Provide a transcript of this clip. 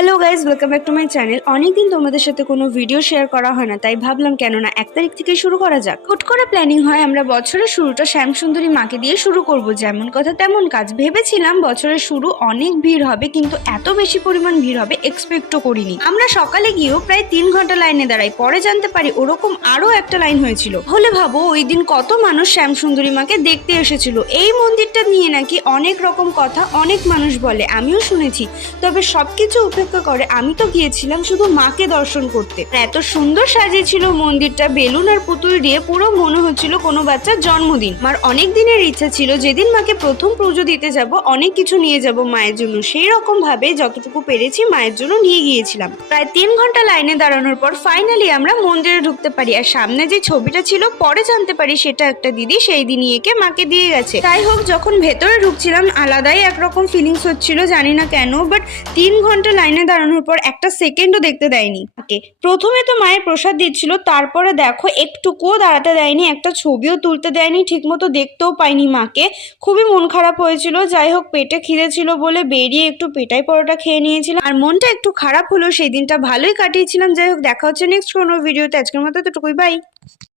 Hello guys, welcome back to my channel. অনেকদিন তোমাদের সাথে কোনো ভিডিও শেয়ার করা হয় না, তাই ভাবলাম কেন না 1 তারিখ থেকে শুরু করা যাক। হুট করে প্ল্যানিং হয় আমরা বছরের শুরুটা শ্যামসুন্দরী মাকে দিয়ে শুরু করব। যেমন কথা তেমন কাজ। ভেবেছিলাম বছরের শুরু অনেক ভিড় হবে, কিন্তু এত বেশি পরিমাণ ভিড় হবে এক্সপেক্টও করিনি। আমরা সকালে গিয়েও প্রায় 3 ঘন্টা লাইনে দাঁড়াই, পরে জানতে পারি ওরকম আরো একটা লাইন হয়েছিল। হলে ভাবো ওই দিন কত মানুষ শ্যামসুন্দরী মাকে দেখতে এসেছিল। এই মন্দিরটা নিয়ে নাকি অনেক রকম কথা অনেক মানুষ বলে, আমিও শুনেছি। তবে সবকিছু উপেক্ষা করে আমি তো গিয়েছিলাম শুধু মাকে দর্শন করতে। এত সুন্দর সাজিয়েছিল মন্দিরটা, বেলুন আর পুতুল দিয়ে পুরো মনে হচ্ছিল কোনো বাচ্চার জন্মদিন। মার অনেক দিনের ইচ্ছা ছিল যেদিন মাকে প্রথম পুজো দিতে যাব অনেক কিছু নিয়ে যাব মায়ের জন্য। সেই রকম ভাবে যতটুকু পেরেছি মায়ের জন্য নিয়ে গিয়েছিলাম। প্রায় 3 ঘন্টা লাইনে দাঁড়ানোর পর ফাইনালি আমরা মন্দিরে ঢুকতে পারি। আর সামনে যে ছবিটা ছিল পরে জানতে পারি সেটা একটা দিদি সেই দিনই এঁকে মাকে দিয়ে গেছে। যাই হোক, যখন ভেতরে ঢুকছিলাম আলাদাই একরকম ফিলিংস হচ্ছিল, জানি না কেন। বাট 3 ঘন্টা লাইনে দাঁড়ানোর পর একটা সেকেন্ডও দেখতে দেয়নি। প্রথমে তো মায়ের প্রসাদ দিচ্ছিল, তারপরে দেখো একটুকুও দাঁড়াতে দেয়নি, একটা ছবিও তুলতে দেয়নি, ঠিকমতো দেখতেও পাইনি মাকে। খুবই মন খারাপ হয়েছিল। যাই হোক, পেটে খিদে ছিল বলে বেরিয়ে একটু পেটাই পরোটা খেয়ে নিয়েছিলাম। আর মনটা একটু খারাপ হলো, সেই দিনটা ভালোই কাটিয়েছিলাম। যাই হোক, দেখা হচ্ছে নেক্সট কোনো ভিডিওতে। আজকের মতো এতটুকুই, বাই।